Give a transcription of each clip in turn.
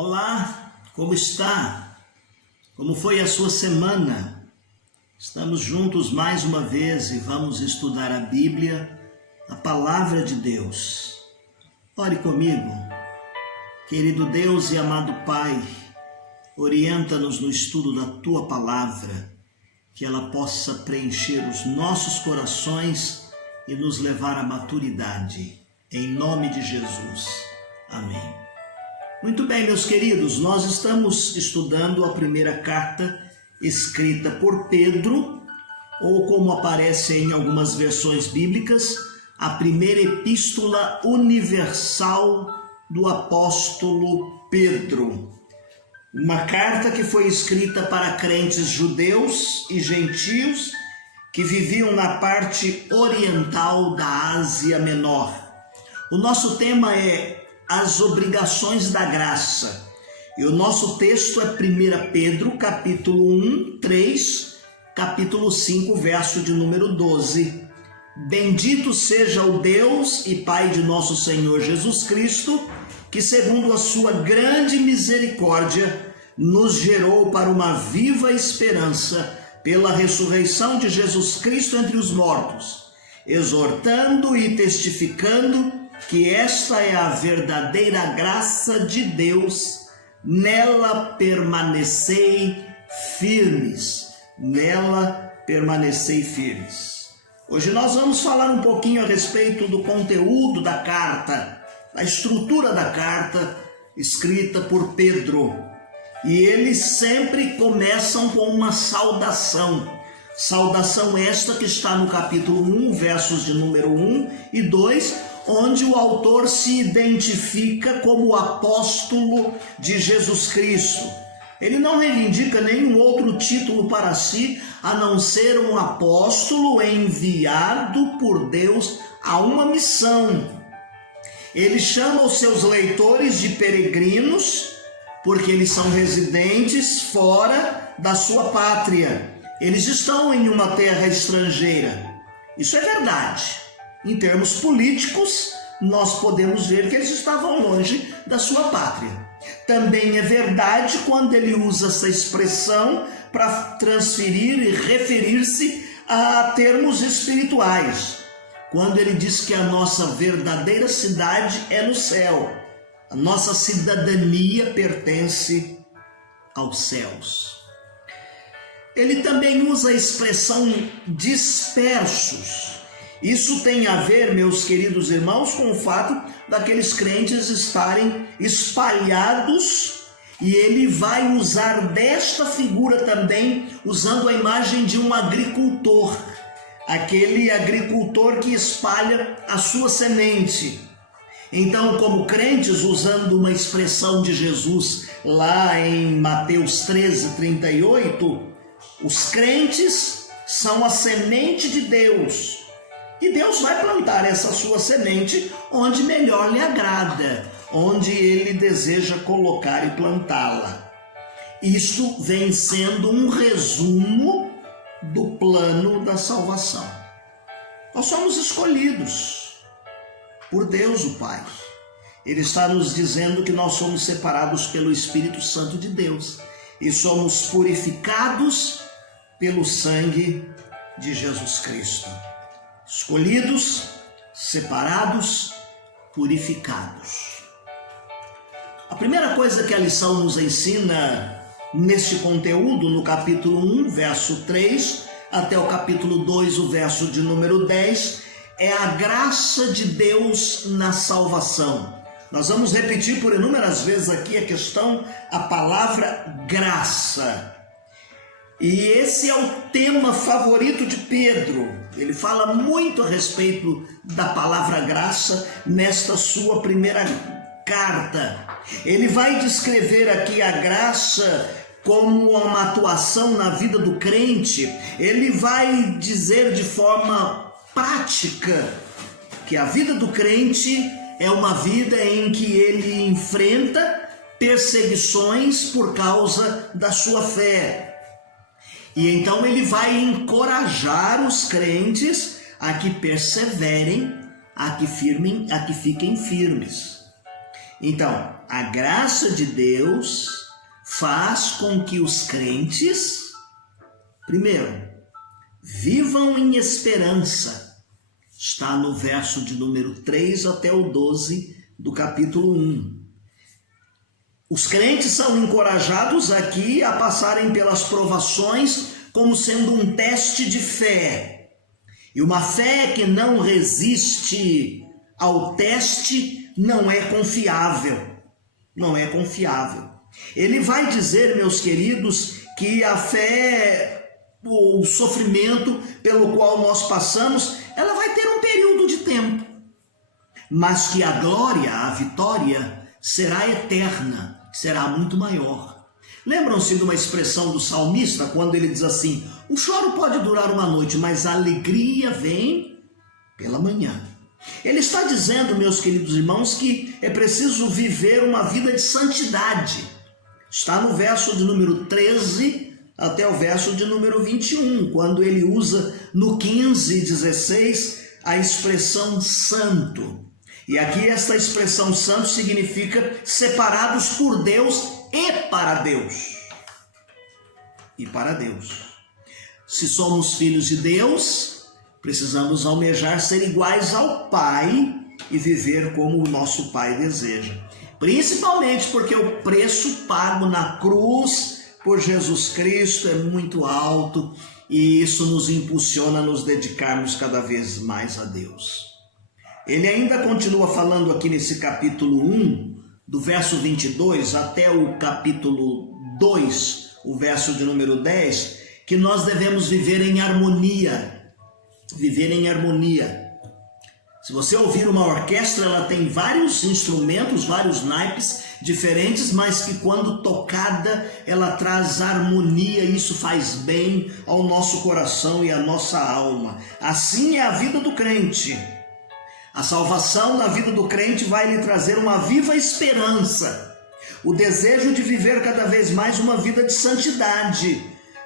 Olá, como está? Como foi a sua semana? Estamos juntos mais uma vez e vamos estudar a Bíblia, a Palavra de Deus. Ore comigo. Querido Deus e amado Pai, orienta-nos no estudo da Tua Palavra, que ela possa preencher os nossos corações e nos levar à maturidade. Em nome de Jesus. Amém. Muito bem, meus queridos, nós estamos estudando a primeira carta escrita por Pedro, ou como aparece em algumas versões bíblicas, a primeira epístola universal do apóstolo Pedro. Uma carta que foi escrita para crentes judeus e gentios que viviam na parte oriental da Ásia Menor. O nosso tema é as obrigações da graça. E o nosso texto é 1 Pedro, capítulo 1, 3, capítulo 5, verso de número 12. Bendito seja o Deus e Pai de nosso Senhor Jesus Cristo, que segundo a sua grande misericórdia, nos gerou para uma viva esperança pela ressurreição de Jesus Cristo entre os mortos, exortando e testificando que esta é a verdadeira graça de Deus, nela permanecei firmes, nela permanecei firmes. Hoje nós vamos falar um pouquinho a respeito do conteúdo da carta, da estrutura da carta escrita por Pedro. E eles sempre começam com uma saudação. Saudação esta que está no capítulo 1, versos de número 1 e 2, onde o autor se identifica como o apóstolo de Jesus Cristo. Ele não reivindica nenhum outro título para si, a não ser um apóstolo enviado por Deus a uma missão. Ele chama os seus leitores de peregrinos, porque eles são residentes fora da sua pátria. Eles estão em uma terra estrangeira. Isso é verdade. Em termos políticos, nós podemos ver que eles estavam longe da sua pátria. Também é verdade quando ele usa essa expressão para transferir e referir-se a termos espirituais. Quando ele diz que a nossa verdadeira cidade é no céu. A nossa cidadania pertence aos céus. Ele também usa a expressão dispersos. Isso tem a ver, meus queridos irmãos, com o fato daqueles crentes estarem espalhados, e ele vai usar desta figura também, usando a imagem de um agricultor, aquele agricultor que espalha a sua semente. Então, como crentes, usando uma expressão de Jesus lá em Mateus 13, 38, os crentes são a semente de Deus. E Deus vai plantar essa sua semente onde melhor lhe agrada, onde Ele deseja colocar e plantá-la. Isto vem sendo um resumo do plano da salvação. Nós somos escolhidos por Deus o Pai. Ele está nos dizendo que nós somos separados pelo Espírito Santo de Deus e somos purificados pelo sangue de Jesus Cristo. Escolhidos, separados, purificados. A primeira coisa que a lição nos ensina neste conteúdo, no capítulo 1, verso 3, até o capítulo 2, o verso de número 10, é a graça de Deus na salvação. Nós vamos repetir por inúmeras vezes aqui a palavra graça. E esse é o tema favorito de Pedro. Ele fala muito a respeito da palavra graça nesta sua primeira carta. Ele vai descrever aqui a graça como uma atuação na vida do crente. Ele vai dizer de forma prática que a vida do crente é uma vida em que ele enfrenta perseguições por causa da sua fé. E então ele vai encorajar os crentes a que perseverem, a que fiquem firmes. Então, a graça de Deus faz com que os crentes, primeiro, vivam em esperança. Está no verso de número 3 até o 12 do capítulo 1. Os crentes são encorajados aqui a passarem pelas provações como sendo um teste de fé. E uma fé que não resiste ao teste não é confiável. Não é confiável. Ele vai dizer, meus queridos, que a fé, o sofrimento pelo qual nós passamos, ela vai ter um período de tempo. Mas que a glória, a vitória, será eterna, será muito maior. Lembram-se de uma expressão do salmista, quando ele diz assim: o choro pode durar uma noite, mas a alegria vem pela manhã. Ele está dizendo, meus queridos irmãos, que é preciso viver uma vida de santidade. Está no verso de número 13 até o verso de número 21, quando ele usa no 15 e 16 a expressão santo. E aqui esta expressão santo significa separados por Deus e para Deus. E para Deus. Se somos filhos de Deus, precisamos almejar ser iguais ao Pai e viver como o nosso Pai deseja. Principalmente porque o preço pago na cruz por Jesus Cristo é muito alto e isso nos impulsiona a nos dedicarmos cada vez mais a Deus. Ele ainda continua falando aqui nesse capítulo 1, do verso 22 até o capítulo 2, o verso de número 10, que nós devemos viver em harmonia. Viver em harmonia. Se você ouvir uma orquestra, ela tem vários instrumentos, vários naipes diferentes, mas que quando tocada, ela traz harmonia e isso faz bem ao nosso coração e à nossa alma. Assim é a vida do crente. A salvação na vida do crente vai lhe trazer uma viva esperança, o desejo de viver cada vez mais uma vida de santidade,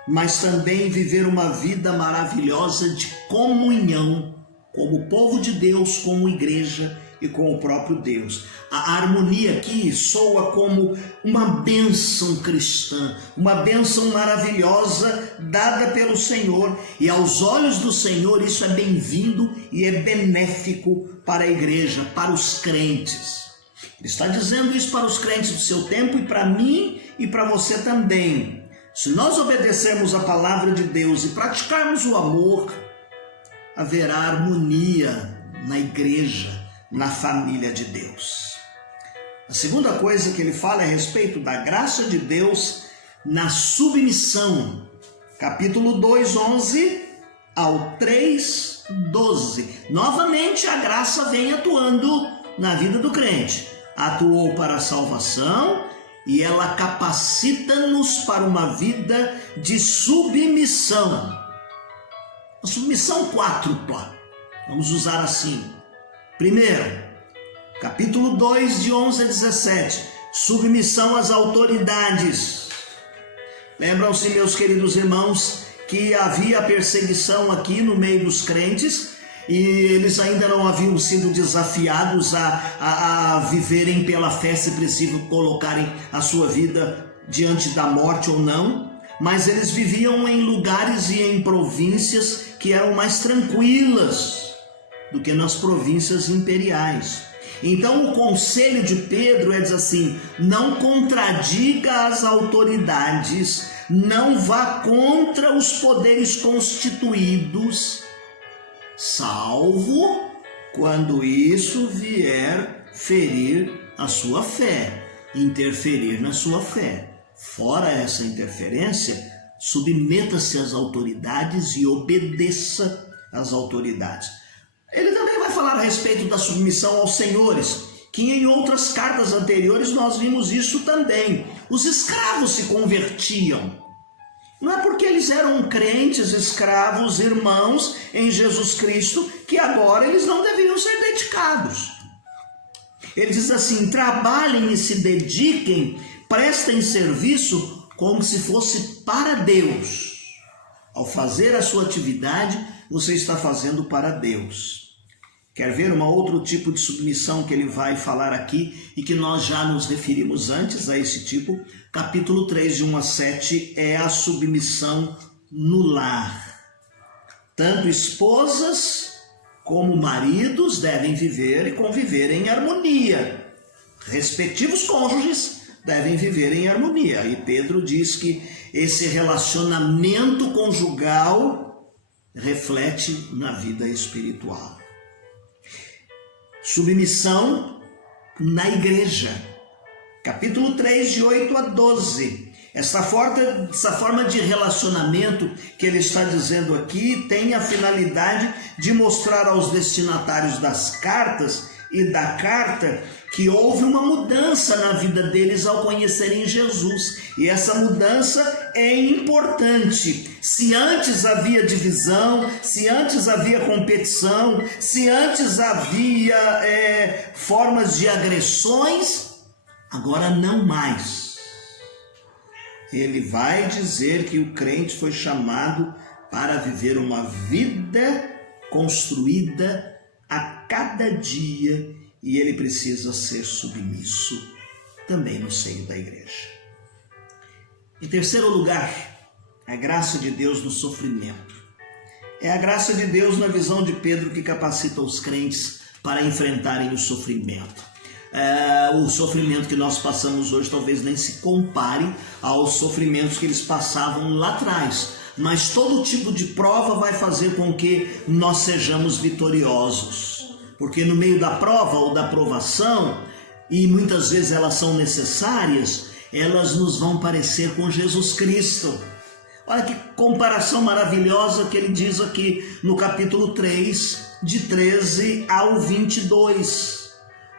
mas também viver uma vida maravilhosa de comunhão, como povo de Deus, como igreja e com o próprio Deus. A harmonia aqui soa como uma bênção cristã, uma bênção maravilhosa dada pelo Senhor, e aos olhos do Senhor isso é bem-vindo e é benéfico para a igreja, para os crentes. Ele está dizendo isso para os crentes do seu tempo e para mim e para você também. Se nós obedecermos a palavra de Deus e praticarmos o amor, haverá harmonia na igreja, na família de Deus. A segunda coisa que ele fala é a respeito da graça de Deus na submissão. Capítulo 2, 11 ao 3, 12. Novamente a graça vem atuando na vida do crente. Atuou para a salvação e ela capacita-nos para uma vida de submissão. A submissão quádrupla, vamos usar assim. Primeiro, capítulo 2, de 11 a 17, submissão às autoridades. Lembram-se, meus queridos irmãos, que havia perseguição aqui no meio dos crentes e eles ainda não haviam sido desafiados a viverem pela fé, se preciso colocarem a sua vida diante da morte ou não. Mas eles viviam em lugares e em províncias que eram mais tranquilas do que nas províncias imperiais. Então o conselho de Pedro é dizer assim: não contradiga as autoridades, não vá contra os poderes constituídos, salvo quando isso vier ferir a sua fé, interferir na sua fé. Fora essa interferência, submeta-se às autoridades e obedeça às autoridades. Ele também vai falar a respeito da submissão aos senhores, que em outras cartas anteriores nós vimos isso também. Os escravos se convertiam. Não é porque eles eram crentes, escravos, irmãos em Jesus Cristo, que agora eles não deveriam ser dedicados. Ele diz assim: trabalhem e se dediquem, prestem serviço como se fosse para Deus. Ao fazer a sua atividade, você está fazendo para Deus. Quer ver um outro tipo de submissão que ele vai falar aqui e que nós já nos referimos antes a esse tipo? Capítulo 3, de 1 a 7, é a submissão no lar. Tanto esposas como maridos devem viver e conviver em harmonia. Respectivos cônjuges devem viver em harmonia. E Pedro diz que esse relacionamento conjugal reflete na vida espiritual. Submissão na igreja. Capítulo 3, de 8 a 12. Essa forma de relacionamento que ele está dizendo aqui tem a finalidade de mostrar aos destinatários das cartas e da carta que houve uma mudança na vida deles ao conhecerem Jesus. E essa mudança é importante. Se antes havia divisão, se antes havia competição, se antes havia formas de agressões, agora não mais. Ele vai dizer que o crente foi chamado para viver uma vida construída a cada dia e ele precisa ser submisso também no seio da igreja. Em terceiro lugar, a graça de Deus no sofrimento. É a graça de Deus na visão de Pedro que capacita os crentes para enfrentarem o sofrimento. O sofrimento que nós passamos hoje talvez nem se compare aos sofrimentos que eles passavam lá atrás, mas todo tipo de prova vai fazer com que nós sejamos vitoriosos, porque no meio da prova ou da provação, e muitas vezes elas são necessárias, elas nos vão parecer com Jesus Cristo. Olha que comparação maravilhosa que ele diz aqui no capítulo 3, de 13 ao 22.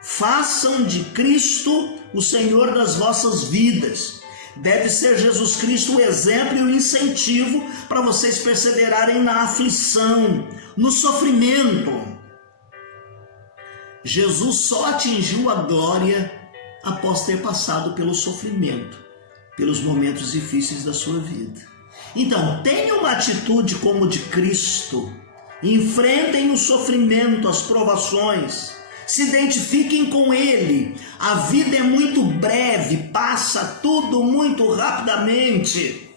Façam de Cristo o Senhor das vossas vidas. Deve ser Jesus Cristo o exemplo e o incentivo para vocês perseverarem na aflição, no sofrimento. Jesus só atingiu a glória após ter passado pelo sofrimento, pelos momentos difíceis da sua vida. Então, tenha uma atitude como de Cristo. Enfrentem o sofrimento, as provações. Se identifiquem com Ele. A vida é muito breve, passa tudo muito rapidamente.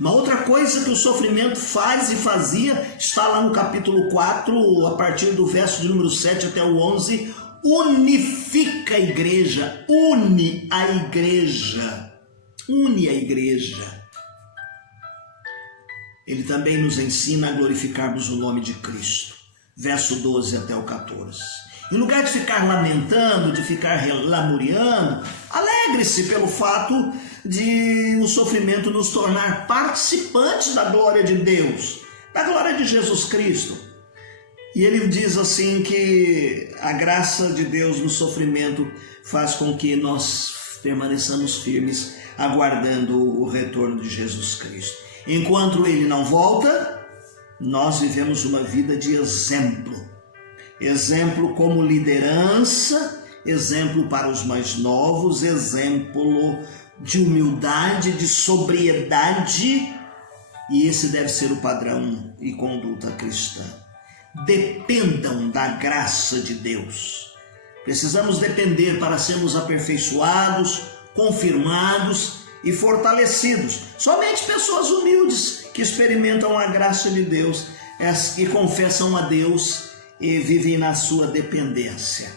Uma outra coisa que o sofrimento faz e fazia, está lá no capítulo 4, a partir do verso de número 7 até o 11, unifica a igreja, une a igreja. Ele também nos ensina a glorificarmos o nome de Cristo. Verso 12 até o 14. Em lugar de ficar lamentando, de ficar lamuriando, alegre-se pelo fato de o sofrimento nos tornar participantes da glória de Deus, da glória de Jesus Cristo. E ele diz assim que a graça de Deus no sofrimento faz com que nós permaneçamos firmes, aguardando o retorno de Jesus Cristo. Enquanto ele não volta, nós vivemos uma vida de exemplo. Exemplo como liderança, exemplo para os mais novos, exemplo de humildade, de sobriedade, e esse deve ser o padrão e conduta cristã. Dependam da graça de Deus. Precisamos depender para sermos aperfeiçoados, confirmados e fortalecidos. Somente pessoas humildes que experimentam a graça de Deus e confessam a Deus e vivem na sua dependência.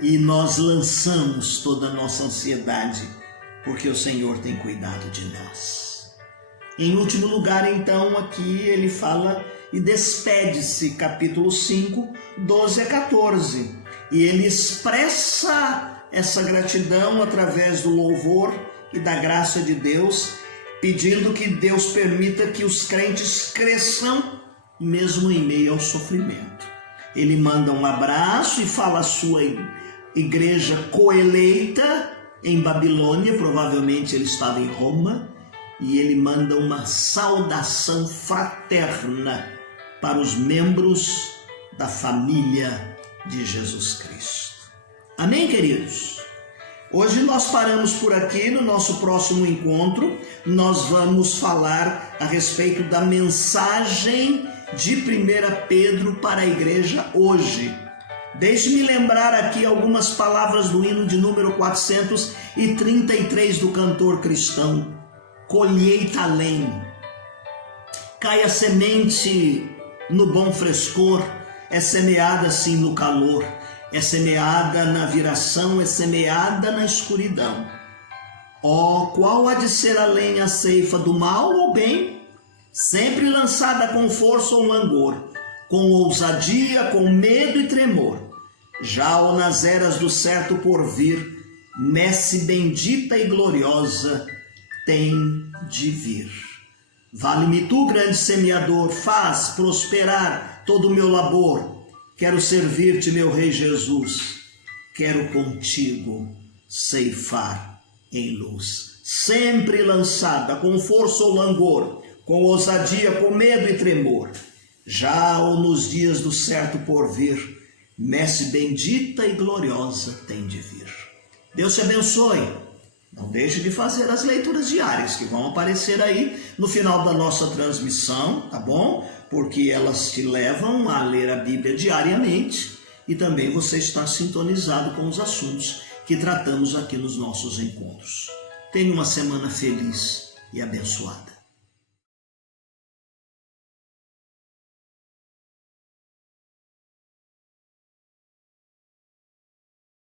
E nós lançamos toda a nossa ansiedade, porque o Senhor tem cuidado de nós. Em último lugar, então, aqui ele fala e despede-se, capítulo 5, 12 a 14. E ele expressa essa gratidão através do louvor e da graça de Deus, pedindo que Deus permita que os crentes cresçam, mesmo em meio ao sofrimento. Ele manda um abraço e fala à sua igreja coeleita em Babilônia, provavelmente ele estava em Roma, e ele manda uma saudação fraterna para os membros da família de Jesus Cristo. Amém, queridos? Hoje nós paramos por aqui. No nosso próximo encontro nós vamos falar a respeito da mensagem de 1 Pedro para a igreja hoje. Deixe-me lembrar aqui algumas palavras do hino de número 433 do cantor cristão. Colheita além. Cai a semente no bom frescor, é semeada sim no calor, é semeada na viração, é semeada na escuridão. Oh, qual há de ser além a ceifa do mal ou bem? Sempre lançada com força ou langor, com ousadia, com medo e tremor. Já ou nas eras do certo porvir, messe bendita e gloriosa tem de vir. Vale-me tu, grande semeador, faz prosperar todo o meu labor. Quero servir-te, meu Rei Jesus, quero contigo ceifar em luz. Sempre lançada com força ou langor, com ousadia, com medo e tremor. Já ou nos dias do certo porvir, messe bendita e gloriosa tem de vir. Deus te abençoe. Não deixe de fazer as leituras diárias que vão aparecer aí no final da nossa transmissão, tá bom? Porque elas te levam a ler a Bíblia diariamente e também você está sintonizado com os assuntos que tratamos aqui nos nossos encontros. Tenha uma semana feliz e abençoada.